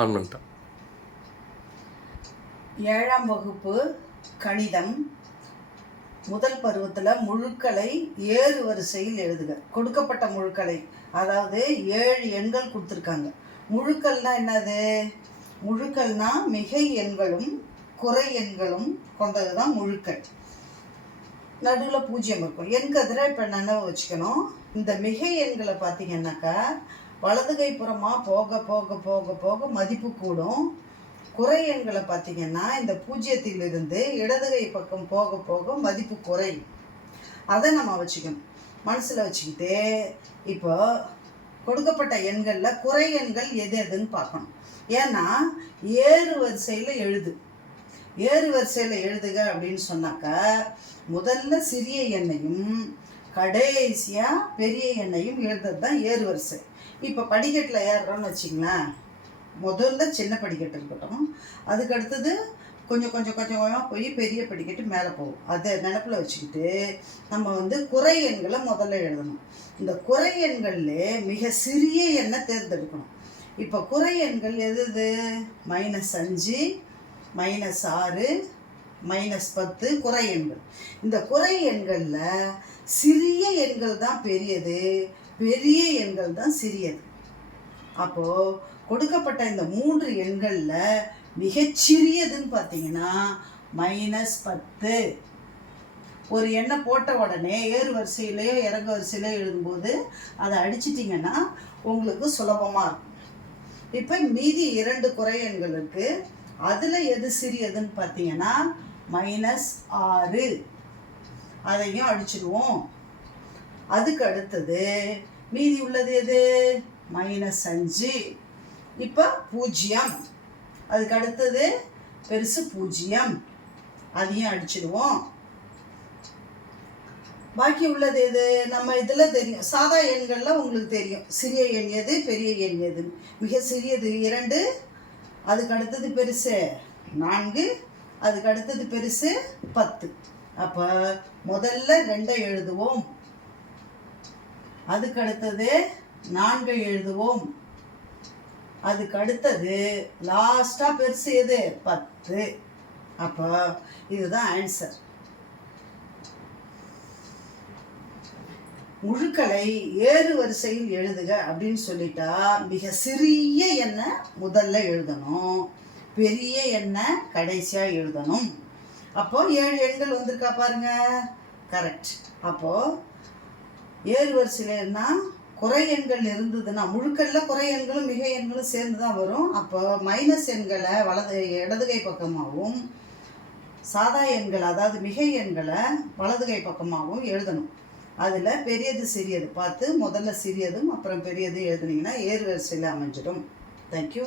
On பண்ணிட்டேன். 7ஆம் வகுப்பு கணிதம் முதல் பருவத்தில் முழுக்களை ஏறு வரிசையில் எழுதுக. கொடுக்கப்பட்ட முழுக்களை, அதாவது 7 எண்கள் கொடுத்துருக்காங்க. முழுக்கள்னா என்னது? முழுக்கள்னா மிகை எண்களும் குறை எண்களும் கொண்டது தான் முழுக்கள். நடுவில் 0 இருக்கும். எண்கதிரை இப்போ நினைவு வச்சுக்கணும். இந்த மிகை எண்களை பார்த்தீங்கன்னாக்கா வலதுகை புறமாக போக போக போக போக மதிப்பு கூடும். குறை எண்களை பார்த்தீங்கன்னா இந்த 0லிருந்து இடதுகை பக்கம் போக போக மதிப்பு குறையும். அதை நம்ம வச்சுக்கணும், மனசில் வச்சுக்கிட்டு இப்போ கொடுக்கப்பட்ட எண்களில் குறை எண்கள் எது எதுன்னு பார்க்கணும். ஏன்னா ஏறு வரிசையில் ஏறு வரிசையில் எழுதுக அப்படின்னு சொன்னாக்கா முதல்ல சிறிய எண்ணையும் கடைசியாக பெரிய எண்ணையும் எழுதுறது தான் ஏறு வரிசை. இப்போ படிக்கட்டில் ஏறுறோன்னு வச்சிங்களேன், முதல்ல சின்ன படிக்கட்டு இருக்கட்டும், அதுக்கு அடுத்தது கொஞ்சம் கொஞ்சம் கொஞ்சமாக போய் பெரிய படிக்கட்டு மேலே போகும். அதை நினப்பில் வச்சுக்கிட்டு நம்ம குறை எண்களை முதல்ல எழுதணும். இந்த குறை எண்களில் மிக சிறிய எண்ணை தேர்ந்தெடுக்கணும். இப்போ குறை எண்கள் எது? -5, -6, -10 குறை எண்கள். இந்த குறை எண்களில் சிறிய எண்கள் தான் பெரியது, பெரிய எண்கள் தான் சிறியது. அப்போது கொடுக்கப்பட்ட இந்த 3 எண்களில் மிகச்சிறியதுன்னு பார்த்தீங்கன்னா -10. ஒரு எண்ணை போட்ட உடனே ஏறு வரிசையிலையோ இறங்க வரிசையிலையோ எழுதும்போது அதை அடிச்சிட்டிங்கன்னா உங்களுக்கு சுலபமாக இருக்கும். இப்போ மீதி 2 குறை எண்கள் இருக்குது. அதில் எது சிறியதுன்னு பார்த்தீங்கன்னா -6. அதையும் அடிச்சிடுவோம். அதுக்கு அடுத்தது மீதி உள்ளது எது? -5. இப்போ 0. அதுக்கு அடுத்தது பெருசு 0, அதையும் அடிச்சிடுவோம். பாக்கி உள்ளது எது? நம்ம இதில் தெரியும், சாதா எண்களில் உங்களுக்கு தெரியும் சிறிய எண் எது பெரிய எண் எது. மிக சிறியது 2, அதுக்கு அடுத்தது பெருசு 4, அதுக்கு அடுத்தது பெருசு 10. அப்போ முதல்ல 2 எழுதுவோம், அதுக்கு அடுத்தது 4 எழுதுவோம், அதுக்கு அடுத்தது லாஸ்ட்டாக பெருசு எது? 10. அப்போ இதுதான் ஆன்சர். முழுக்களை ஏறு வரிசையில் எழுதுக அப்படின்னு சொல்லிட்டா மிக சிறிய எண்ணை முதல்ல எழுதணும், பெரிய எண்ணை கடைசியாக எழுதணும். அப்போது 7 எண்கள் வந்திருக்கா பாருங்க, கரெக்ட். அப்போது ஏறு வரிசையில்னா குறை எண்கள் இருந்ததுன்னா முழுக்களில் குறை எண்களும் மிகை எண்களும் சேர்ந்து தான் வரும். அப்போ மைனஸ் எண்களை இடதுகை பக்கமாகவும் சாதா எண்கள் அதாவது மிகை எண்களை வலதுகை பக்கமாகவும் எழுதணும். அதில் பெரியது சிறியது பார்த்து முதல்ல சிறியதும் அப்புறம் பெரியது எழுதுனீங்கன்னா ஏறு வரிசையில் அமைஞ்சிடும். தேங்க்யூ.